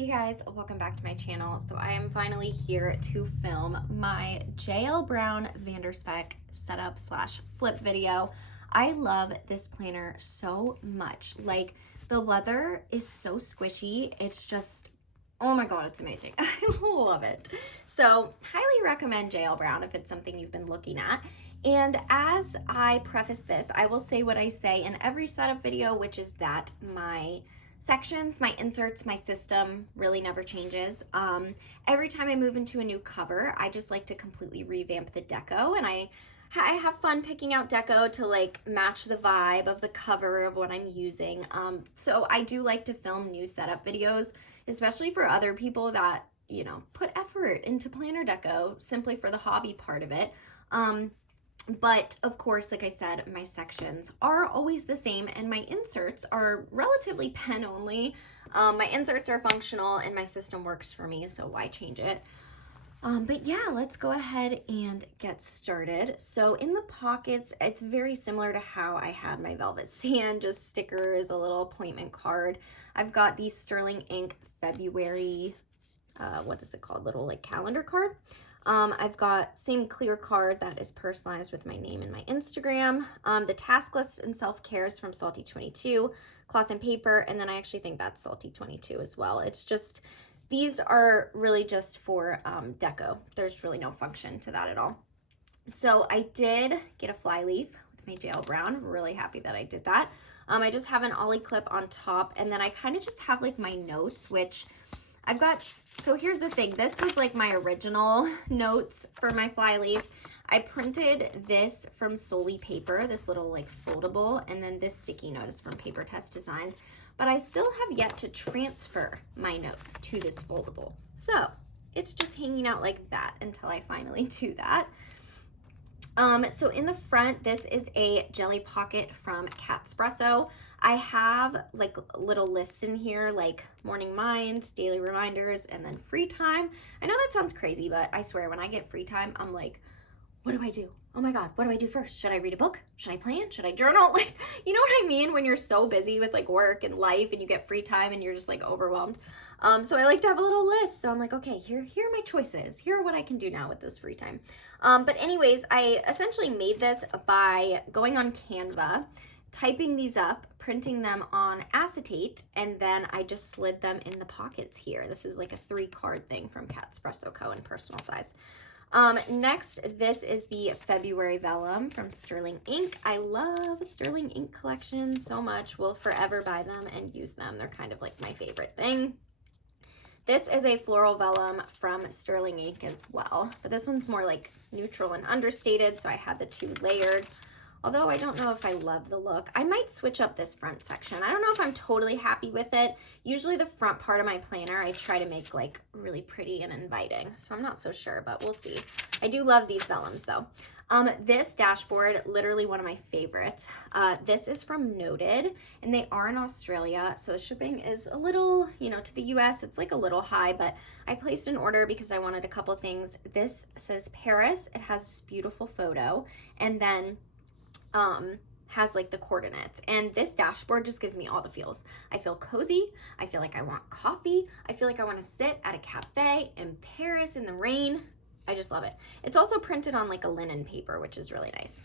Hey guys, welcome back to my channel. So I am finally here to film my JL Brown Spek setup slash flip video. I love this planner so much. Like, the leather is so squishy. It's just, oh my god, it's amazing. I love it. So highly recommend JL Brown if it's something you've been looking at. And as I preface this, I will say what I say in every setup video, which is that my sections, my inserts, my system really never changes. Every time I move into a new cover, I just like to completely revamp the deco, and I have fun picking out deco to like match the vibe of the cover of what I'm using. So I do like to film new setup videos, especially for other people that, you know, put effort into planner deco simply for the hobby part of it. But of course, like I said, my sections are always the same and my inserts are relatively pen only. My inserts are functional and my system works for me, so why change it? But yeah, let's go ahead and get started. So in the pockets, it's very similar to how I had my Velvet Sand, just stickers, a little appointment card. I've got the Sterling Ink February, what is it called? Little like calendar card. I've got same clear card that is personalized with my name and my Instagram. The task list and self-care is from Salty 22, cloth and paper, and then I actually think that's Salty 22 as well. It's just, these are really just for deco. There's really no function to that at all. So I did get a Flyleaf with my JL Brown. Really happy that I did that. I just have an ollie clip on top, and then I kind of just have like my notes, which I've got, so here's the thing, this was like my original notes for my Flyleaf. I printed this from Solely paper, this little like foldable, and then this sticky note is from Paper Test Designs, but I still have yet to transfer my notes to this foldable. So it's just hanging out like that until I finally do that. So in the front, this is a jelly pocket from Catspresso. I have like little lists in here, like morning mind, daily reminders, and then free time. I know that sounds crazy, but I swear when I get free time, I'm like, what do I do? Oh my God, what do I do first? Should I read a book? Should I plan? Should I journal? Like, you know what I mean? When you're so busy with like work and life and you get free time and you're just like overwhelmed. So I like to have a little list. So I'm like, okay, here are my choices. Here are what I can do now with this free time. But anyways, I essentially made this by going on Canva, typing these up, printing them on acetate, and then I just slid them in the pockets here. This is like a 3-card thing from Catspresso Co. in personal size. Next, this is the February Vellum from Sterling Ink. I love Sterling Ink collections so much. Will forever buy them and use them. They're kind of like my favorite thing. This is a floral vellum from Sterling Ink as well, but this one's more like neutral and understated, so I had the 2 layered. Although I don't know if I love the look. I might switch up this front section. I don't know if I'm totally happy with it. Usually the front part of my planner, I try to make like really pretty and inviting. So I'm not so sure, but we'll see. I do love these vellums though. This dashboard, literally one of my favorites. This is from Noted, and they are in Australia, so shipping is a little, you know, to the US, it's like a little high, but I placed an order because I wanted a couple things. This says Paris. It has this beautiful photo, and then has like the coordinates, and this dashboard just gives me all the feels. I feel cozy. I feel like I want coffee. I feel like I want to sit at a cafe in Paris in the rain. I just love it. It's also printed on like a linen paper, which is really nice.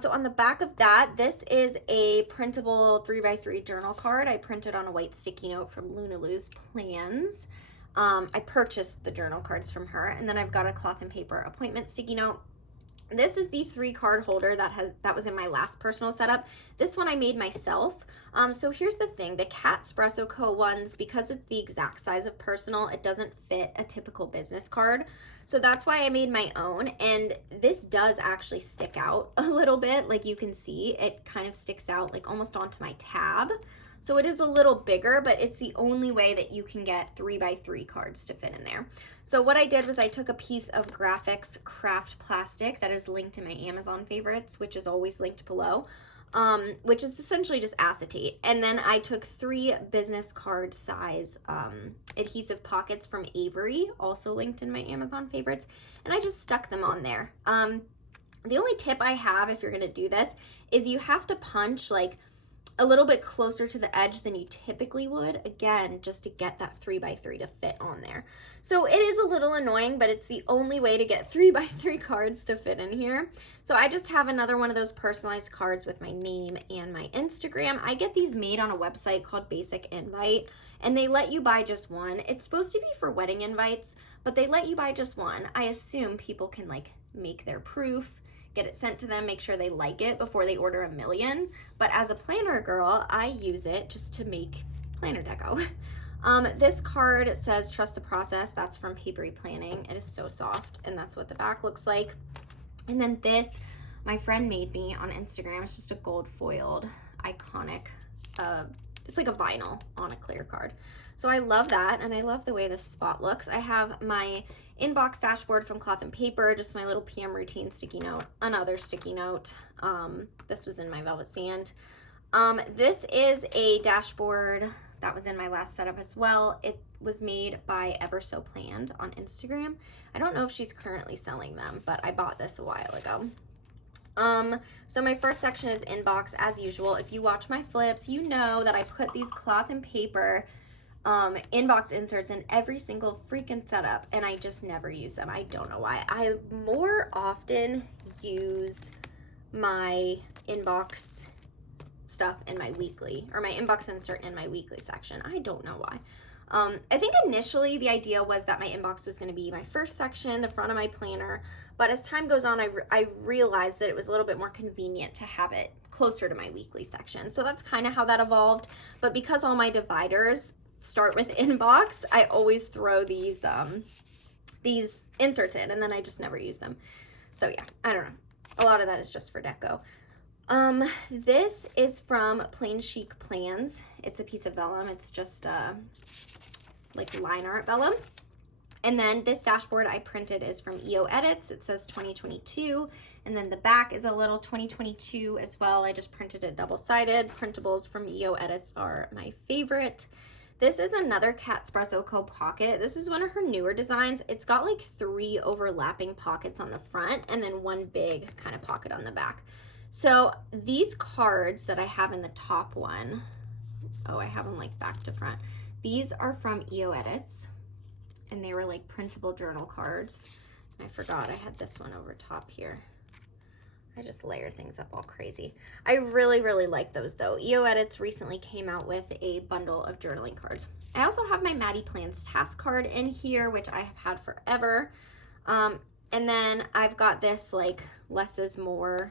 So on the back of that, this is a printable 3x3 journal card. I printed on a white sticky note from Luna Lou's Plans. I purchased the journal cards from her, and then I've got a cloth and paper appointment sticky note. This is the 3-card holder that was in my last personal setup. This one I made myself. So here's the thing, the Catspresso Co. ones, because it's the exact size of personal, it doesn't fit a typical business card. So that's why I made my own, and this does actually stick out a little bit. Like you can see, it kind of sticks out like almost onto my tab. So it is a little bigger, but it's the only way that you can get 3x3 cards to fit in there. So what I did was I took a piece of Graphics Craft plastic that is linked in my Amazon favorites, which is always linked below, which is essentially just acetate. And then I took 3 business card size adhesive pockets from Avery, also linked in my Amazon favorites, and I just stuck them on there. The only tip I have if you're gonna do this is you have to punch like a little bit closer to the edge than you typically would, again, just to get that 3x3 to fit on there. So it is a little annoying, but it's the only way to get 3x3 cards to fit in here. So I just have another one of those personalized cards with my name and my Instagram. I get these made on a website called Basic Invite, and they let you buy just one. It's supposed to be for wedding invites, but they let you buy just one. I assume people can like make their proof, get it sent to them, make sure they like it before they order a million. But as a planner girl, I use it just to make planner deco. This card says trust the process. That's from Papery Planning. It is so soft, and that's what the back looks like. And then this, my friend made me on Instagram. It's just a gold foiled iconic, it's like a vinyl on a clear card. So I love that, and I love the way this spot looks. I have my inbox dashboard from Cloth and Paper, just my little PM routine sticky note, another sticky note. This was in my Velvet Sand. This is a dashboard that was in my last setup as well. It was made by Ever So Planned on Instagram. I don't know if she's currently selling them, but I bought this a while ago. So my first section is inbox as usual. If you watch my flips, you know that I put these Cloth and Paper inbox inserts in every single freaking setup, and I just never use them. I don't know why. I more often use my inbox stuff in my weekly, or my inbox insert in my weekly section. I don't know why. I think initially the idea was that my inbox was going to be my first section, the front of my planner, but as time goes on, I realized that it was a little bit more convenient to have it closer to my weekly section. So that's kind of how that evolved. But because all my dividers start with inbox, I always throw these inserts in, and then I just never use them. So yeah, I don't know. A lot of that is just for deco. This is from Plain Chic Plans. It's a piece of vellum. It's just like line art vellum. And then this dashboard I printed is from EO Edits. It says 2022. And then the back is a little 2022 as well. I just printed it double-sided. Printables from EO Edits are my favorite. This is another Cat Espresso Co. pocket. This is one of her newer designs. It's got like 3 overlapping pockets on the front and then one big kind of pocket on the back. So these cards that I have in the top one, oh, I have them like back to front. These are from EO Edits, and they were like printable journal cards. I forgot I had this one over top here. I just layer things up all crazy. I really, really like those though. EO Edits recently came out with a bundle of journaling cards. I also have my Maddie Plans task card in here, which I have had forever. And then I've got this like less is more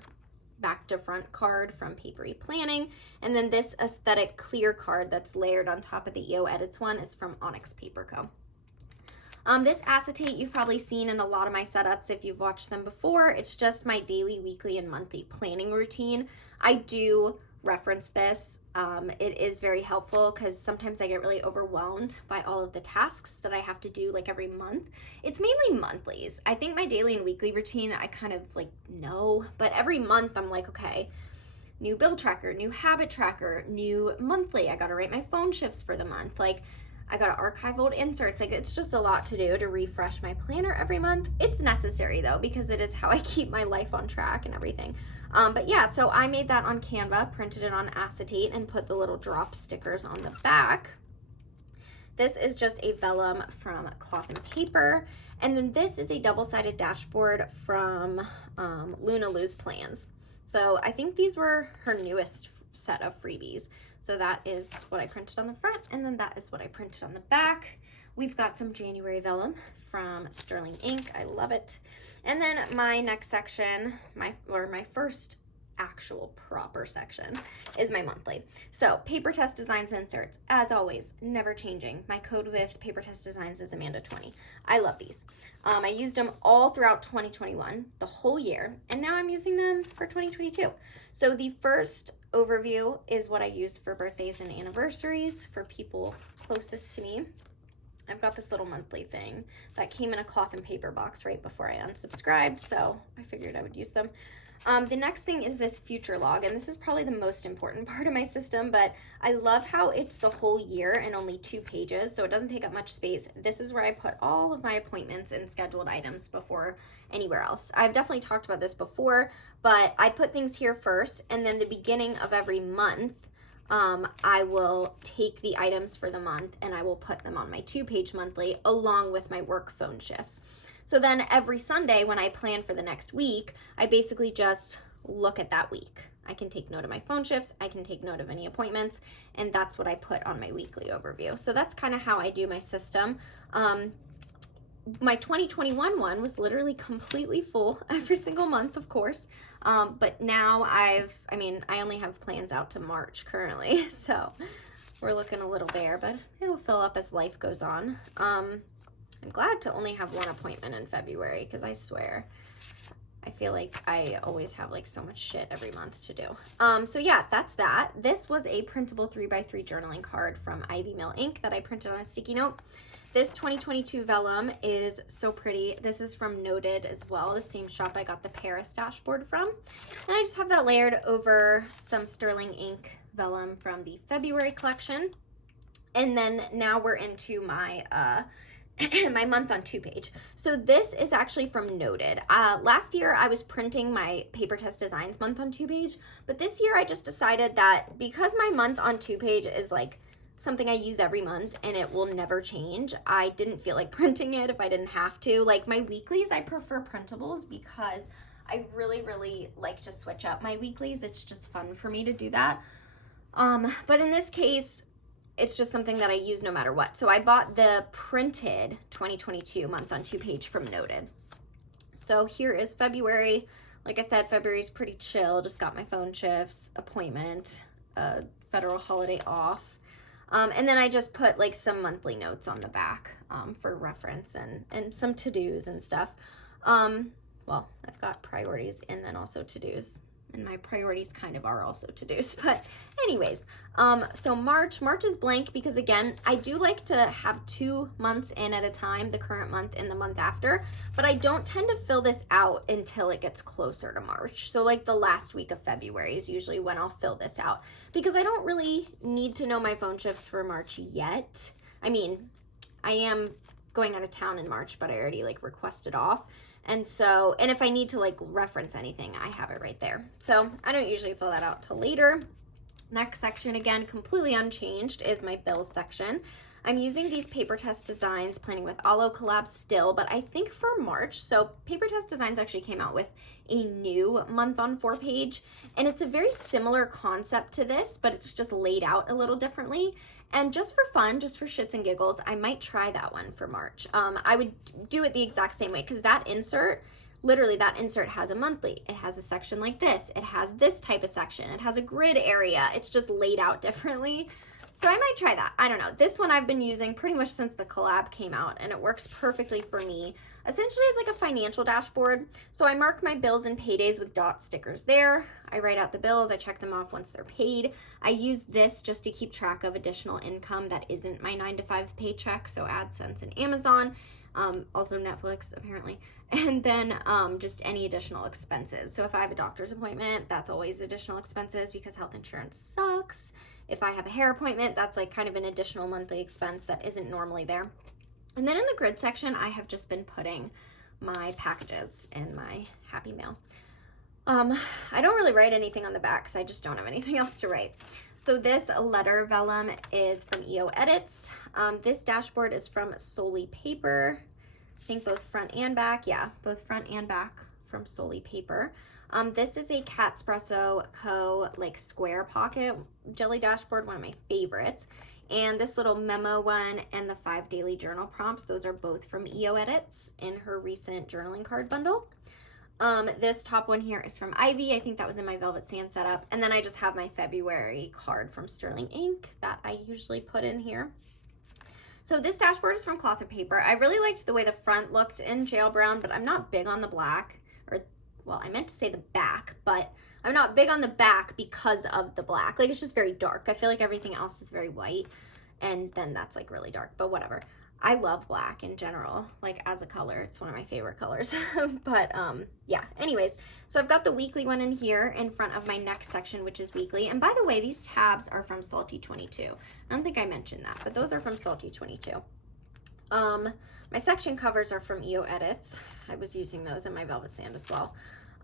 back to front card from Papery Planning. And then this aesthetic clear card that's layered on top of the EO Edits one is from Onyx Paper Co. This acetate you've probably seen in a lot of my setups if you've watched them before. It's just my daily, weekly, and monthly planning routine. I do reference this. It is very helpful because sometimes I get really overwhelmed by all of the tasks that I have to do like every month. It's mainly monthlies. I think my daily and weekly routine I kind of like know, but every month I'm like, okay, new bill tracker, new habit tracker, new monthly. I gotta write my phone shifts for the month. Like, I gotta archive old inserts. Like, it's just a lot to do to refresh my planner every month. It's necessary though, because it is how I keep my life on track and everything. But yeah, so I made that on Canva, printed it on acetate, and put the little drop stickers on the back. This is just a vellum from Cloth and Paper. And then this is a double-sided dashboard from Luna Lou's Plans. So I think these were her newest set of freebies. So that is what I printed on the front, and then that is what I printed on the back. We've got some January vellum from Sterling Ink. I love it. And then my next section, my first actual proper section, is my monthly. So Paper Test Designs inserts, as always, never changing. My code with Paper Test Designs is Amanda20. I love these. I used them all throughout 2021, the whole year, and now I'm using them for 2022. So the first overview is what I use for birthdays and anniversaries for people closest to me. I've got this little monthly thing that came in a Cloth and Paper box right before I unsubscribed, so I figured I would use them. The next thing is this future log, and this is probably the most important part of my system, but I love how it's the whole year and only 2 pages, so it doesn't take up much space. This is where I put all of my appointments and scheduled items before anywhere else. I've definitely talked about this before, but I put things here first, and then the beginning of every month, I will take the items for the month and I will put them on my 2-page monthly along with my work phone shifts. So then every Sunday when I plan for the next week, I basically just look at that week. I can take note of my phone shifts, I can take note of any appointments, and that's what I put on my weekly overview. So that's kind of how I do my system. My 2021 one was literally completely full every single month, of course. But now I only have plans out to March currently, so we're looking a little bare, but it'll fill up as life goes on. I'm glad to only have one appointment in February, because I swear, I feel like I always have like so much shit every month to do. So yeah, that's that. This was a printable 3x3 journaling card from Ivy Mill ink that I printed on a sticky note. This 2022 Vellum is so pretty. This is from Noted as well, the same shop I got the Paris dashboard from. And I just have that layered over some sterling ink vellum from the February collection. And then now we're into my my month on 2-page. So this is actually from Noted. Last year I was printing my Paper Test Designs month on 2-page, but this year I just decided that because my month on 2-page is like something I use every month and it will never change, I didn't feel like printing it if I didn't have to. Like my weeklies, I prefer printables because I really like to switch up my weeklies. It's just fun for me to do that. But in this case, it's just something that I use no matter what. So I bought the printed 2022 month on 2-page from Noted. So here is February. Like I said, February is pretty chill. Just got my phone shifts, appointment, federal holiday off. And then I just put like some monthly notes on the back for reference and some to-dos and stuff. Well, I've got priorities and then also to-dos. And my priorities kind of are also to-dos. But anyways, so March is blank because again, I do like to have 2 months in at a time, the current month and the month after, but I don't tend to fill this out until it gets closer to March. So like the last week of February is usually when I'll fill this out because I don't really need to know my phone shifts for March yet. I mean, I am going out of town in March, but I already like requested off. And so, and if I need to like reference anything, I have it right there. So I don't usually fill that out till later. Next section, again, completely unchanged, is my bills section. I'm using these Paper Test Designs, planning with Alo collabs still, but I think for March. So Paper Test Designs actually came out with a new month on 4-page, and it's a very similar concept to this, but it's just laid out a little differently. And just for fun, just for shits and giggles, I might try that one for March. I would do it the exact same way because that insert, literally that insert has a monthly. It has a section like this. It has this type of section. It has a grid area. It's just laid out differently. So I might try that. I don't know. This one I've been using pretty much since the collab came out and it works perfectly for me. Essentially it's like a financial dashboard. So I mark my bills and paydays with dot stickers there. I write out the bills. I check them off once they're paid. I use this just to keep track of additional income that isn't my 9-to-5 paycheck. So AdSense and Amazon, also Netflix apparently. And then just any additional expenses. So if I have a doctor's appointment, that's always additional expenses because health insurance sucks. If I have a hair appointment, that's like kind of an additional monthly expense that isn't normally there. And then in the grid section, I have just been putting my packages in my Happy Mail. I don't really write anything on the back because I just don't have anything else to write. So this letter vellum is from EO Edits. This dashboard is from Solely Paper. I think both front and back. Yeah, both front and back from Solely Paper. This is a Catspresso Co. like square pocket jelly dashboard, one of my favorites. And this little memo one and the 5 daily journal prompts, those are both from EO Edits in her recent journaling card bundle. This top one here is from Ivy. I think that was in my Velvet Sand setup. And then I just have my February card from Sterling Ink that I usually put in here. So this dashboard is from Cloth and Paper. I really liked the way the front looked in Jail Brown, but I'm not big on the black. Well, I meant to say the back, but I'm not big on the back because of the black. Like, it's just very dark. I feel like everything else is very white, and then that's, like, really dark, but whatever. I love black in general, like, as a color. It's one of my favorite colors. But, yeah, anyways. So I've got the weekly one in here in front of my next section, which is weekly. And by the way, these tabs are from Salty 22. I don't think I mentioned that, but those are from Salty 22. My section covers are from EO Edits. I was using those in my Velvet Sand as well.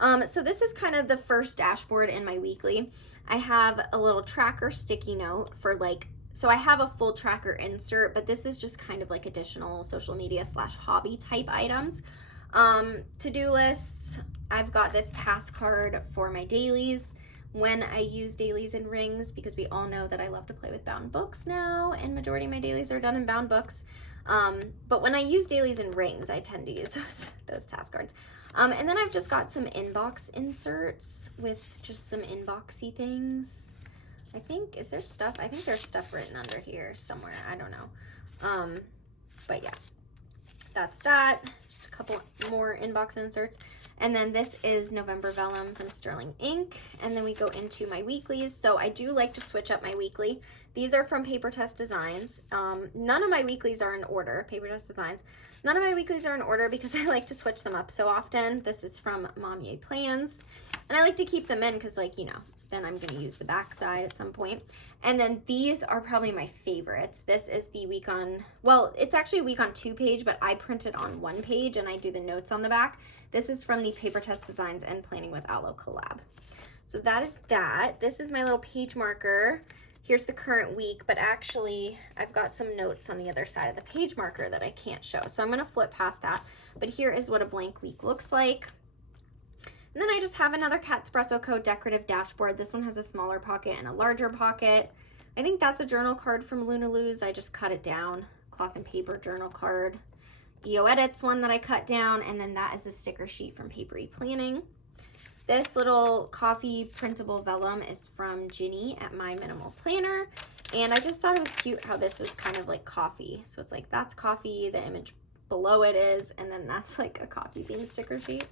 So this is kind of the first dashboard in my weekly. I have a little tracker sticky note for like, so I have a full tracker insert, but this is just kind of like additional social media / hobby type items. To-do lists, I've got this task card for my dailies when I use dailies and rings, because we all know that I love to play with bound books now, and majority of my dailies are done in bound books. But when I use dailies and rings, I tend to use those task cards. And then I've just got some inbox inserts with just some inboxy things. I think, is there stuff? I think there's stuff written under here somewhere. I don't know. But yeah, that's that. Just a couple more inbox inserts. And then this is November Vellum from Sterling Ink. And then we go into my weeklies. So I do like to switch up my weekly. These are from Paper Test Designs. None of my weeklies are in order, Paper Test Designs. None of my weeklies are in order because I like to switch them up so often. This is from Mom Yay Plans. And I like to keep them in because, like, you know, then I'm going to use the back side at some point. And then these are probably my favorites. This is the week on, well, it's actually a week on 2 page, but I print it on 1 page and I do the notes on the back. This is from the Paper Test Designs and Planning with Aloe collab. So that is that. This is my little page marker. Here's the current week, but actually I've got some notes on the other side of the page marker that I can't show. So I'm going to flip past that. But here is what a blank week looks like. And then I just have another Catspresso Co. decorative dashboard. This one has a smaller pocket and a larger pocket. I think that's a journal card from Luna Luz. I just cut it down. Cloth and paper journal card. EO Edits one that I cut down. And then that is a sticker sheet from Papery Planning. This little coffee printable vellum is from Ginny at My Minimal Planner. And I just thought it was cute how this is kind of like coffee. So it's like, that's coffee, the image below it is, and then that's like a coffee themed sticker sheet.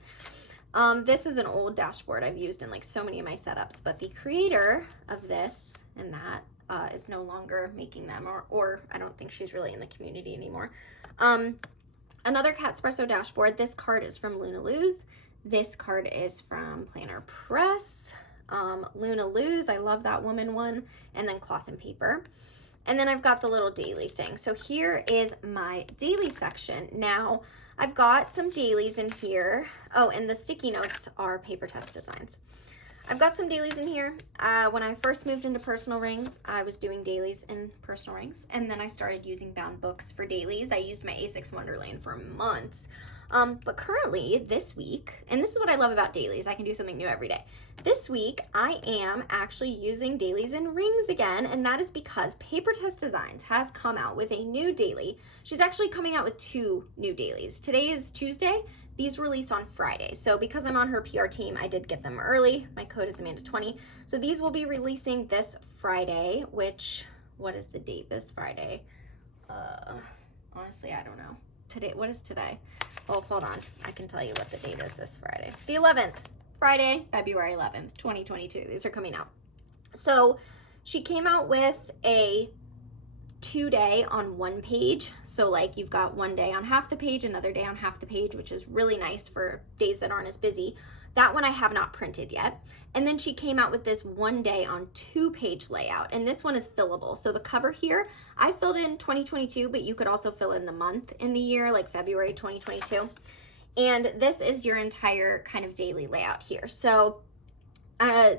This is an old dashboard I've used in like so many of my setups, but the creator of this and that is no longer making them, or I don't think she's really in the community anymore. Another Catspresso dashboard. This card is from Luna Luz. This card is from Planner Press. Luna Luz, I love that woman one. And then Cloth and Paper. And then I've got the little daily thing. So here is my daily section. Now, I've got some dailies in here. Oh, and the sticky notes are Paper Test Designs. I've got some dailies in here. When I first moved into personal rings, I was doing dailies in personal rings. And then I started using bound books for dailies. I used my A6 Wonderland for months. But currently, this week, and this is what I love about dailies, I can do something new every day. This week, I am actually using dailies and rings again, and that is because Paper Test Designs has come out with a new daily. She's actually coming out with 2 new dailies. Today is Tuesday. These release on Friday. So because I'm on her PR team, I did get them early. My code is Amanda20. So these will be releasing this Friday, which, what is the date this Friday? Honestly, I don't know. Today, what is today? Oh, hold on. I can tell you what the date is this Friday. The 11th. Friday, February 11th, 2022. These are coming out. So she came out with a 2-day on 1 page. So like you've got 1 day on half the page, another day on half the page, which is really nice for days that aren't as busy. That one I have not printed yet. And then she came out with this 1 day on 2-page layout. And this one is fillable. So the cover here, I filled in 2022, but you could also fill in the month in the year, like February 2022. And this is your entire kind of daily layout here. So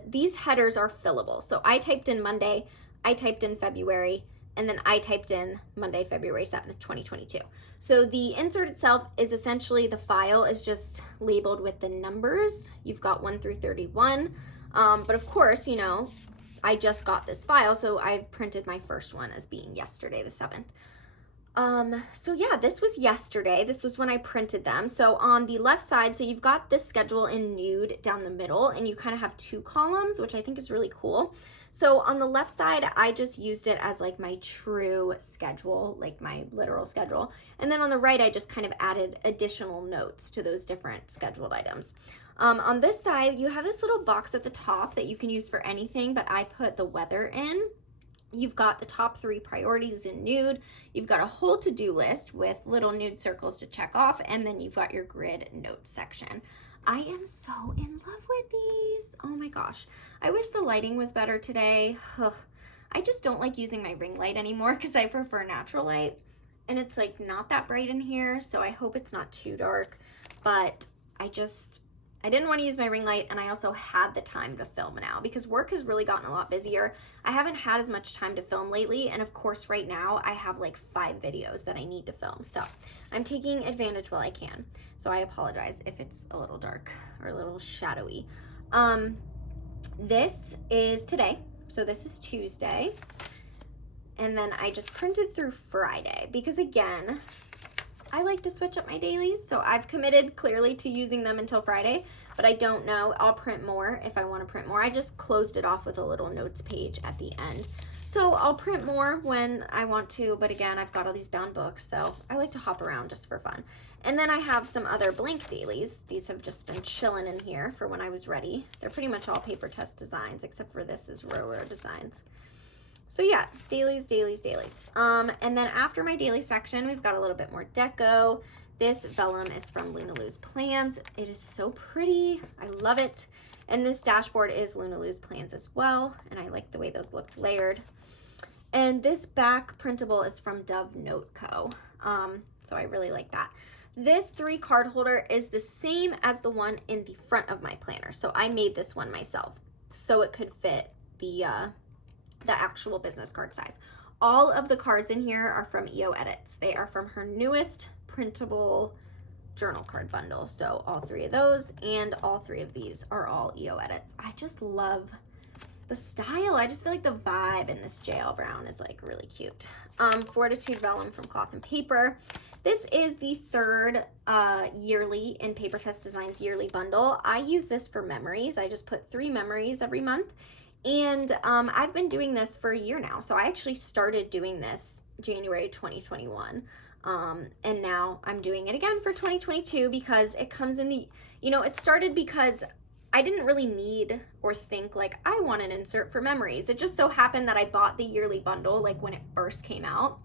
these headers are fillable. So I typed in Monday, I typed in February, and then I typed in Monday, February 7th, 2022. So the insert itself is essentially, the file is just labeled with the numbers. You've got 1 through 31. But of course, you know, I just got this file, so I printed my first one as being yesterday, the 7th. So yeah, this was yesterday. This was when I printed them. So on the left side, so you've got this schedule in nude down the middle, and you kind of have 2 columns, which I think is really cool. So on the left side, I just used it as like my true schedule, like my literal schedule. And then on the right, I just kind of added additional notes to those different scheduled items. On this side, you have this little box at the top that you can use for anything, but I put the weather in. You've got the top 3 priorities in nude. You've got a whole to-do list with little nude circles to check off, and then you've got your grid notes section. I am so in love with these. Oh my gosh. I wish the lighting was better today. Ugh. I just don't like using my ring light anymore because I prefer natural light. And it's like not that bright in here, so I hope it's not too dark. But I didn't want to use my ring light, and I also had the time to film now because work has really gotten a lot busier. I haven't had as much time to film lately, and of course right now I have like 5 videos that I need to film, so I'm taking advantage while I can. So I apologize if it's a little dark or a little shadowy. This is today, so this is Tuesday, and then I just printed through Friday because, again, I like to switch up my dailies, so I've committed clearly to using them until Friday, but I don't know. I'll print more if I want to print more. I just closed it off with a little notes page at the end. So I'll print more when I want to, but again, I've got all these bound books, so I like to hop around just for fun. And then I have some other blank dailies. These have just been chilling in here for when I was ready. They're pretty much all paper test designs, except for this is row designs. So yeah, dailies, dailies, dailies. And then after my daily section, we've got a little bit more deco. This vellum is from Lunalu's Plans. It is so pretty. I love it. And this dashboard is Lunalu's Plans as well. And I like the way those looked layered. And this back printable is from Dove Note Co. So I really like that. This 3 card holder is the same as the one in the front of my planner. So I made this one myself so it could fit the actual business card size. All of the cards in here are from EO Edits. They are from her newest printable journal card bundle. So all 3 of those and all 3 of these are all EO Edits. I just love the style. I just feel like the vibe in this JL Brown is like really cute. Fortitude Vellum from Cloth and Paper. This is the 3rd yearly in Paper Test Designs yearly bundle. I use this for memories. I just put 3 memories every month. And I've been doing this for a year now. So I actually started doing this January 2021. And now I'm doing it again for 2022 because it comes in the, it started because I didn't really need or think like I want an insert for memories. It just so happened that I bought the yearly bundle like when it first came out.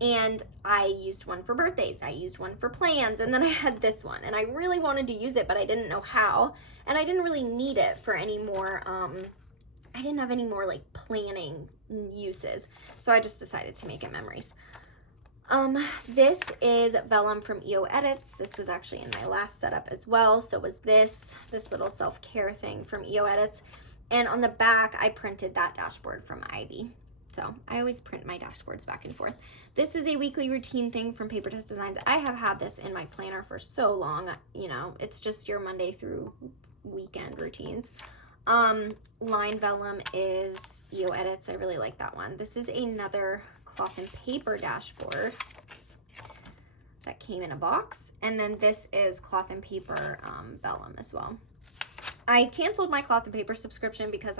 And I used one for birthdays, I used one for plans, and then I had this one. And I really wanted to use it, but I didn't know how. And I didn't really need it for any more, I didn't have any more like planning uses. So I just decided to make it memories. This is Vellum from EO Edits. This was actually in my last setup as well. So was this little self-care thing from EO Edits. And on the back, I printed that dashboard from Ivy. So I always print my dashboards back and forth. This is a weekly routine thing from Paper Test Designs. I have had this in my planner for so long. It's just your Monday through weekend routines. Line Vellum is EO Edits. I really like that one. This is another Cloth and Paper dashboard that came in a box. And then this is Cloth and Paper Vellum as well. I canceled my Cloth and Paper subscription because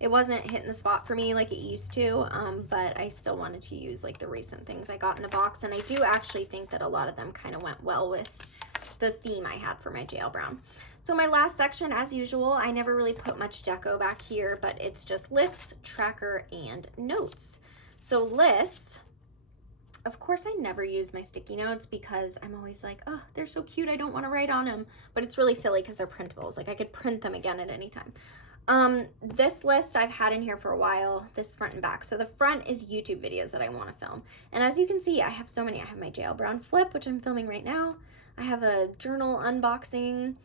it wasn't hitting the spot for me like it used to, but I still wanted to use like the recent things I got in the box. And I do actually think that a lot of them kind of went well with the theme I had for my JL Brown. So my last section, as usual, I never really put much deco back here, but it's just lists, tracker, and notes. So lists, of course, I never use my sticky notes because I'm always like, oh, they're so cute, I don't want to write on them. But it's really silly because they're printables. Like I could print them again at any time. This list I've had in here for a while, this front and back. So the front is YouTube videos that I want to film. And as you can see, I have so many. I have my JL Brown flip, which I'm filming right now. I have a journal unboxing.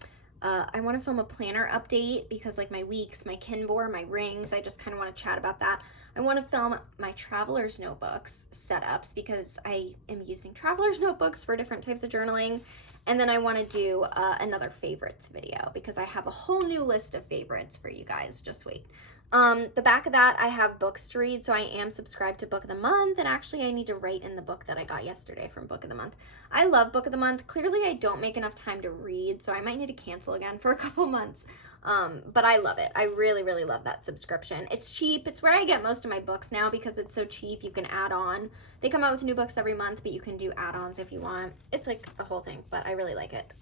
I want to film a planner update because like my weeks, my Kinbor, my rings, I just kind of want to chat about that. I want to film my traveler's notebooks setups because I am using traveler's notebooks for different types of journaling. And then I want to do another favorites video because I have a whole new list of favorites for you guys. Just wait. The back of that, I have books to read. So I am subscribed to Book of the Month. And actually, I need to write in the book that I got yesterday from Book of the Month. I love Book of the Month. Clearly, I don't make enough time to read. So I might need to cancel again for a couple months. But I love it. I really, really love that subscription. It's cheap. It's where I get most of my books now because it's so cheap. You can add on. They come out with new books every month, but you can do add-ons if you want. It's like a whole thing, but I really like it.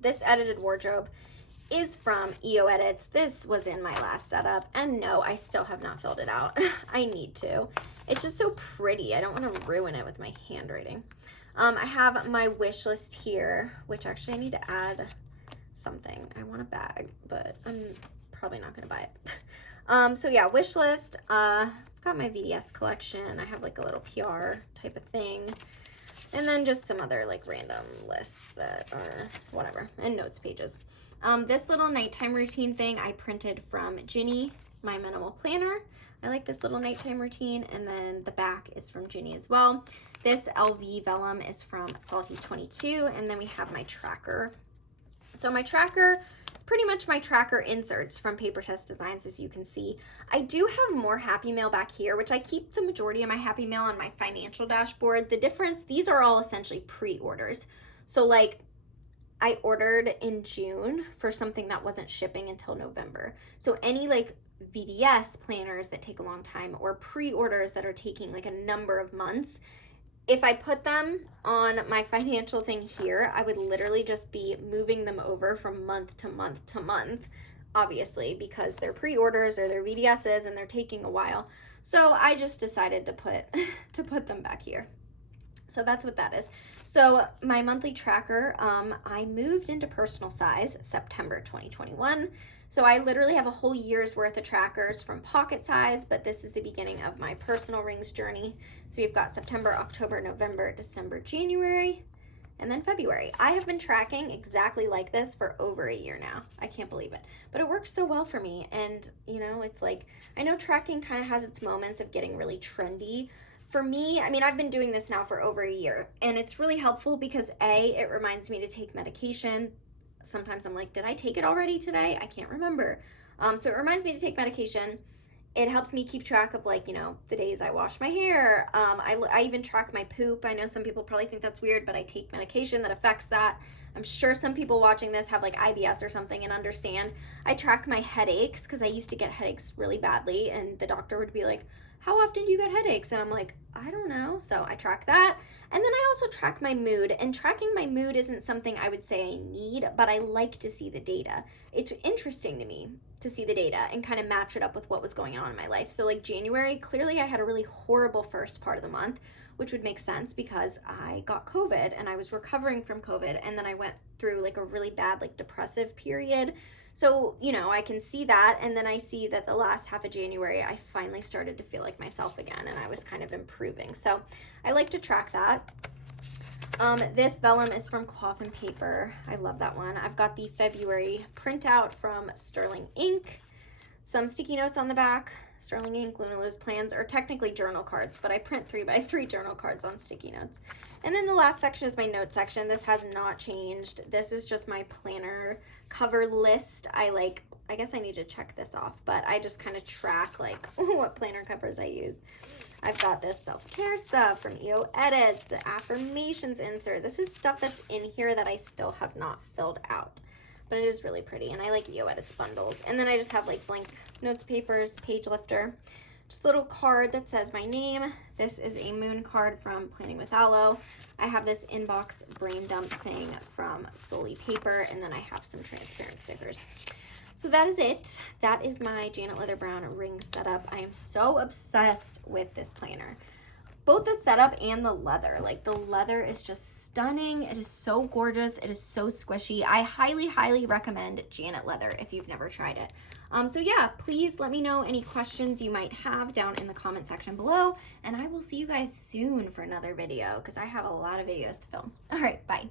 This edited wardrobe is from EO Edits. This was in my last setup, and no, I still have not filled it out. I need to. It's just so pretty. I don't want to ruin it with my handwriting. I have my wish list here, which actually I need to add something. I want a bag, but I'm probably not going to buy it. So yeah, wish list. I've got my VDS collection. I have like a little PR type of thing. And then just some other like random lists that are whatever, and notes pages. This little nighttime routine thing I printed from Ginny, my minimal planner. I like this little nighttime routine, and then the back is from Ginny as well. This LV Vellum is from Salty 22, and then we have my tracker. So my tracker, pretty much my tracker inserts from Paper Test Designs, as you can see. I do have more Happy Mail back here, which I keep the majority of my Happy Mail on my financial dashboard. The difference, these are all essentially pre-orders. So like, I ordered in June for something that wasn't shipping until November. So any like VDS planners that take a long time, or pre-orders that are taking like a number of months, if I put them on my financial thing here, I would literally just be moving them over from month to month to month, obviously, because they're pre-orders or they're VDSs and they're taking a while. So I just decided to put them back here. So that's what that is. So my monthly tracker, I moved into personal size September 2021. So I literally have a whole year's worth of trackers from pocket size, but this is the beginning of my personal rings journey. So we've got September, October, November, December, January, and then February. I have been tracking exactly like this for over a year now. I can't believe it, but it works so well for me. And you know, it's like, I know tracking kind of has its moments of getting really trendy. For me, I mean, I've been doing this now for over a year, and it's really helpful because A, it reminds me to take medication. Sometimes I'm like, did I take it already today? I can't remember. So it reminds me to take medication. It helps me keep track of, like, you know, the days I wash my hair. I even track my poop. I know some people probably think that's weird, but I take medication that affects that. I'm sure some people watching this have like IBS or something and understand. I track my headaches because I used to get headaches really badly, and the doctor would be like, how often do you get headaches? And I'm like, I don't know. So I track that. And then I also track my mood, and tracking my mood isn't something I would say I need, but I like to see the data. It's interesting to me to see the data and kind of match it up with what was going on in my life. So like January, clearly I had a really horrible first part of the month, which would make sense because I got COVID and I was recovering from COVID, and then I went through like a really bad like depressive period. So, you know, I can see that, and then I see that the last half of January, I finally started to feel like myself again, and I was kind of improving. So I like to track that. This Vellum is from Cloth and Paper. I love that one. I've got the February printout from Sterling Ink. Some sticky notes on the back. Sterling Ink, Luna Lou's plans, or technically journal cards, but I print 3x3 journal cards on sticky notes. And then the last section is my note section. This has not changed. This is just my planner cover list. I guess I need to check this off, but I just kind of track like what planner covers I use. I've got this self-care stuff from EO Edits, the affirmations insert. This is stuff that's in here that I still have not filled out, but it is really pretty, and I like EO Edits bundles. And then I just have like blank notes papers, page lifter, just a little card that says my name. This is a moon card from Planning with Aloe. I have this inbox brain dump thing from Solely Paper, and then I have some transparent stickers. So that is it. That is my Janet Leather Brown ring setup. I am so obsessed with this planner. Both the setup and the leather. Like, the leather is just stunning. It is so gorgeous. It is so squishy. I highly, highly recommend Janet Leather if you've never tried it. So yeah, please let me know any questions you might have down in the comment section below, and I will see you guys soon for another video because I have a lot of videos to film. All right, bye.